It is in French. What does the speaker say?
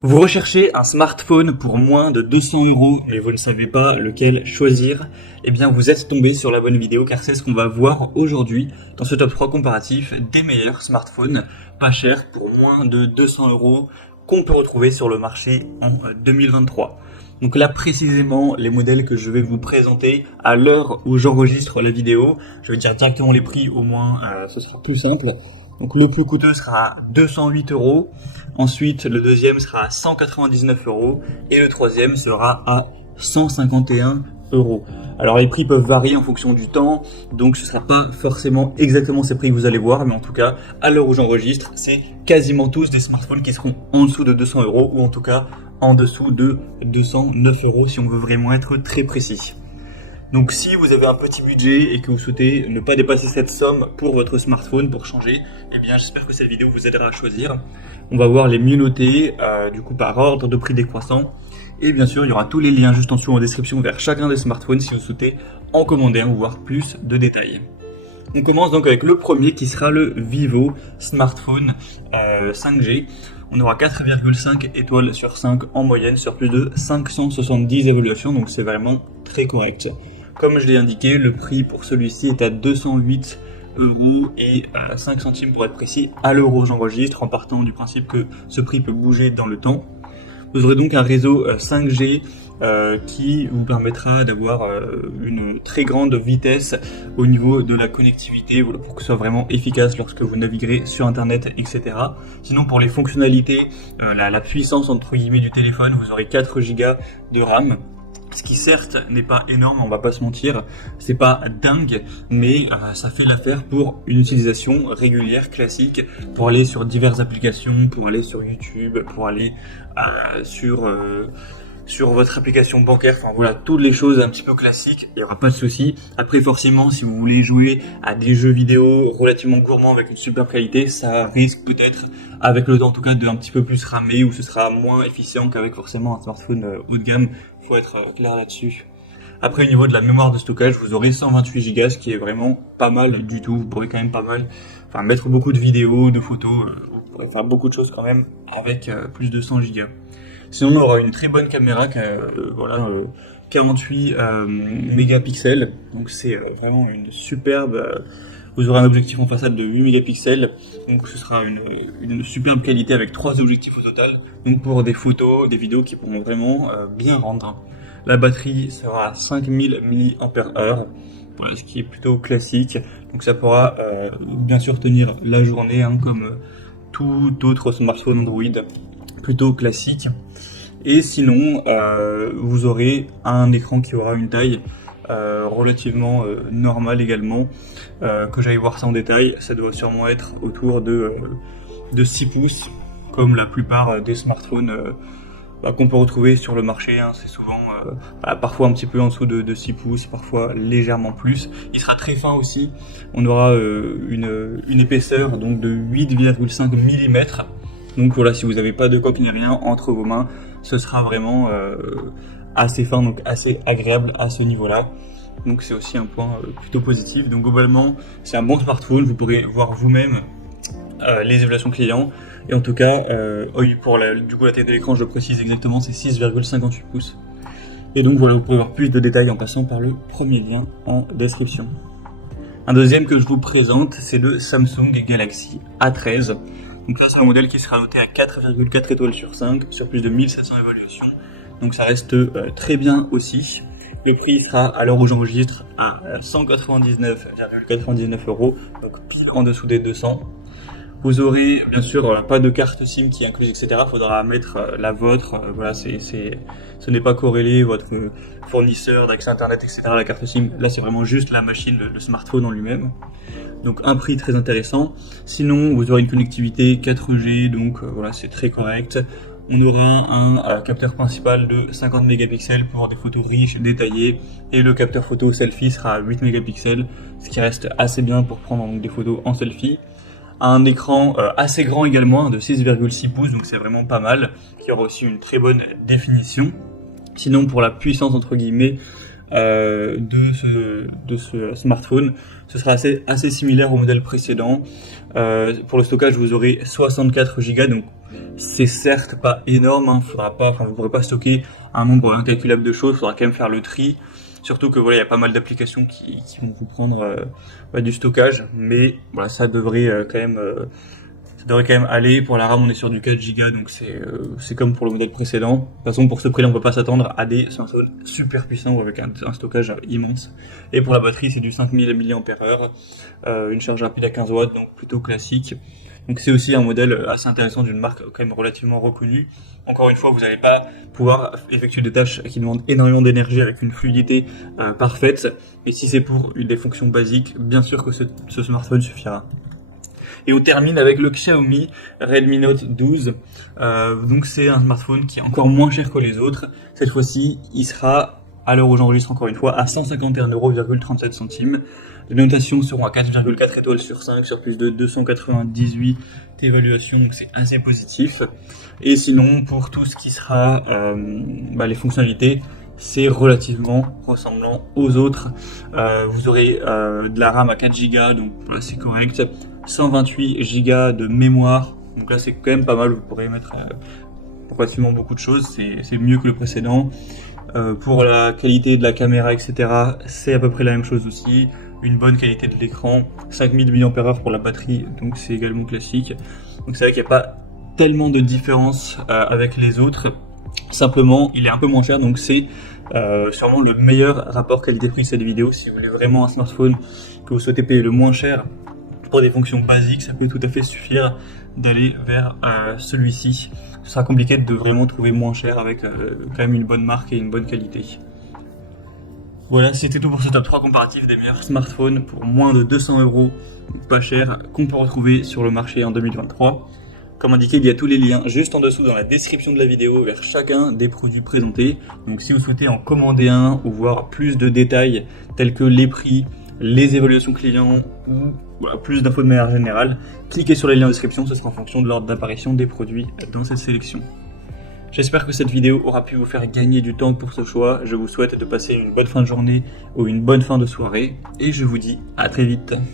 Vous recherchez un smartphone pour moins de 200 € mais vous ne savez pas lequel choisir? Eh bien vous êtes tombé sur la bonne vidéo car c'est ce qu'on va voir aujourd'hui dans ce top 3 comparatif des meilleurs smartphones pas chers pour moins de 200 € qu'on peut retrouver sur le marché en 2023. Donc là précisément les modèles que je vais vous présenter à l'heure où j'enregistre la vidéo, je vais dire directement les prix, au moins ce sera plus simple. Donc le plus coûteux sera à 208 €, ensuite le deuxième sera à 199 € et le troisième sera à 151 €. Alors les prix peuvent varier en fonction du temps, donc ce ne sera pas forcément exactement ces prix que vous allez voir, mais en tout cas à l'heure où j'enregistre, c'est quasiment tous des smartphones qui seront en dessous de 200 € ou en tout cas en dessous de 209 € si on veut vraiment être très précis. Donc si vous avez un petit budget et que vous souhaitez ne pas dépasser cette somme pour votre smartphone pour changer, eh bien j'espère que cette vidéo vous aidera à choisir. On va voir les mieux notés, du coup par ordre de prix décroissant. Et bien sûr il y aura tous les liens juste en dessous en description vers chacun des smartphones si vous souhaitez en commander un ou voir plus de détails. On commence donc avec le premier qui sera le Vivo Smartphone 5G. On aura 4,5 étoiles sur 5 en moyenne sur plus de 570 évaluations, donc c'est vraiment très correct. Comme je l'ai indiqué, le prix pour celui-ci est à 208 € et 5 centimes pour être précis à l'euro j'enregistre, en partant du principe que ce prix peut bouger dans le temps. Vous aurez donc un réseau 5G qui vous permettra d'avoir une très grande vitesse au niveau de la connectivité pour que ce soit vraiment efficace lorsque vous naviguerez sur internet, etc. Sinon pour les fonctionnalités, la puissance entre guillemets du téléphone, vous aurez 4 Go de RAM. Ce qui certes n'est pas énorme, on va pas se mentir, c'est pas dingue, mais ça fait l'affaire pour une utilisation régulière, classique, pour aller sur diverses applications, pour aller sur YouTube, pour aller sur votre application bancaire, enfin voilà, toutes les choses un petit peu classiques, il n'y aura pas de souci. Après forcément, si vous voulez jouer à des jeux vidéo relativement gourmands avec une super qualité, ça risque peut-être, avec le temps en tout cas, de un petit peu plus ramer, ou ce sera moins efficient qu'avec forcément un smartphone haut de gamme, faut être clair là-dessus. Après au niveau de la mémoire de stockage, vous aurez 128 Go, ce qui est vraiment pas mal du tout, vous pourrez quand même pas mal, mettre beaucoup de vidéos, de photos, vous pourrez faire beaucoup de choses quand même avec plus de 100 Go. Sinon, on aura une très bonne caméra, 48 mégapixels, donc c'est vraiment une superbe. Vous aurez un objectif en façade de 8 mégapixels, donc ce sera une superbe qualité avec 3 objectifs au total, donc pour des photos, des vidéos qui pourront vraiment bien rendre. La batterie sera à 5000 mAh, voilà, ce qui est plutôt classique, donc ça pourra bien sûr tenir la journée, comme tout autre smartphone Android, plutôt classique. Et sinon vous aurez un écran qui aura une taille relativement normale également, que j'aille voir ça en détail, ça doit sûrement être autour de 6 pouces comme la plupart des smartphones qu'on peut retrouver sur le marché, c'est souvent parfois un petit peu en dessous de 6 pouces, parfois légèrement plus. Il sera très fin aussi, on aura une épaisseur donc de 8,5 mm. Donc voilà, si vous n'avez pas de coque ni rien entre vos mains, ce sera vraiment assez fin, donc assez agréable à ce niveau-là. Donc c'est aussi un point plutôt positif. Donc globalement, c'est un bon smartphone, vous pourrez voir vous-même les évaluations clients. Et en tout cas, pour du coup la taille de l'écran, je le précise exactement, c'est 6,58 pouces. Et donc voilà, vous pourrez voir plus de détails en passant par le premier lien en description. Un deuxième que je vous présente, c'est le Samsung Galaxy A13. Donc là c'est un modèle qui sera noté à 4,4 étoiles sur 5 sur plus de 1700 évaluations. Donc ça reste très bien aussi. Le prix sera à l'heure où j'enregistre à 199,99 €, donc en dessous des 200. Vous aurez bien sûr pas de carte SIM qui est incluse, etc. Il faudra mettre la vôtre. Voilà, ce n'est pas corrélé votre fournisseur d'accès internet, etc. La carte SIM, là c'est vraiment juste la machine, le smartphone en lui-même. Donc un prix très intéressant. Sinon vous aurez une connectivité 4G, donc voilà, c'est très correct. On aura un capteur principal de 50 mégapixels pour des photos riches, détaillées, et le capteur photo selfie sera à 8 mégapixels, ce qui reste assez bien pour prendre donc des photos en selfie. Un écran assez grand également, de 6,6 pouces, donc c'est vraiment pas mal, qui aura aussi une très bonne définition. Sinon pour la puissance entre guillemets de ce smartphone, ce sera assez similaire au modèle précédent. Pour le stockage, vous aurez 64 Go, donc C'est certes pas énorme, hein, vous pourrez pas stocker un nombre incalculable de choses, il faudra quand même faire le tri. Surtout que voilà, il y a pas mal d'applications qui vont vous prendre du stockage, mais voilà, ça devrait quand même aller. Pour la RAM, on est sur du 4 Go, donc c'est comme pour le modèle précédent. De toute façon, pour ce prix-là, on peut pas s'attendre à des smartphones super puissants ou avec un stockage immense. Et pour la batterie, c'est du 5000 mAh, une charge rapide à 15 watts, donc plutôt classique. Donc c'est aussi un modèle assez intéressant d'une marque quand même relativement reconnue. Encore une fois, vous n'allez pas pouvoir effectuer des tâches qui demandent énormément d'énergie avec une fluidité parfaite. Et si c'est pour des fonctions basiques, bien sûr que ce smartphone suffira. Et on termine avec le Xiaomi Redmi Note 12. Donc c'est un smartphone qui est encore moins cher que les autres. Cette fois-ci, il sera, à l'heure où j'enregistre encore une fois, à 151,37 €. Les notations seront à 4,4 étoiles sur 5 sur plus de 298 évaluations, donc c'est assez positif. Et sinon, pour tout ce qui sera les fonctionnalités, c'est relativement ressemblant aux autres. Vous aurez de la RAM à 4 Go, donc là c'est correct. 128 Go de mémoire, donc là c'est quand même pas mal, vous pourrez mettre relativement beaucoup de choses, c'est mieux que le précédent. Pour la qualité de la caméra, etc., c'est à peu près la même chose aussi. Une bonne qualité de l'écran, 5000 mAh pour la batterie, donc c'est également classique. Donc c'est vrai qu'il n'y a pas tellement de différence avec les autres. Simplement, il est un peu moins cher, donc c'est sûrement le meilleur rapport qualité-prix de cette vidéo. Si vous voulez vraiment un smartphone que vous souhaitez payer le moins cher pour des fonctions basiques, ça peut tout à fait suffire d'aller vers celui-ci. Ce sera compliqué de vraiment trouver moins cher avec quand même une bonne marque et une bonne qualité. Voilà, c'était tout pour ce top 3 comparatif des meilleurs smartphones pour moins de 200 €, pas cher, qu'on peut retrouver sur le marché en 2023. Comme indiqué, il y a tous les liens juste en dessous dans la description de la vidéo vers chacun des produits présentés. Donc si vous souhaitez en commander un ou voir plus de détails tels que les prix, les évaluations clients ou plus d'infos de manière générale, cliquez sur les liens en description, ce sera en fonction de l'ordre d'apparition des produits dans cette sélection. J'espère que cette vidéo aura pu vous faire gagner du temps pour ce choix. Je vous souhaite de passer une bonne fin de journée ou une bonne fin de soirée et je vous dis à très vite.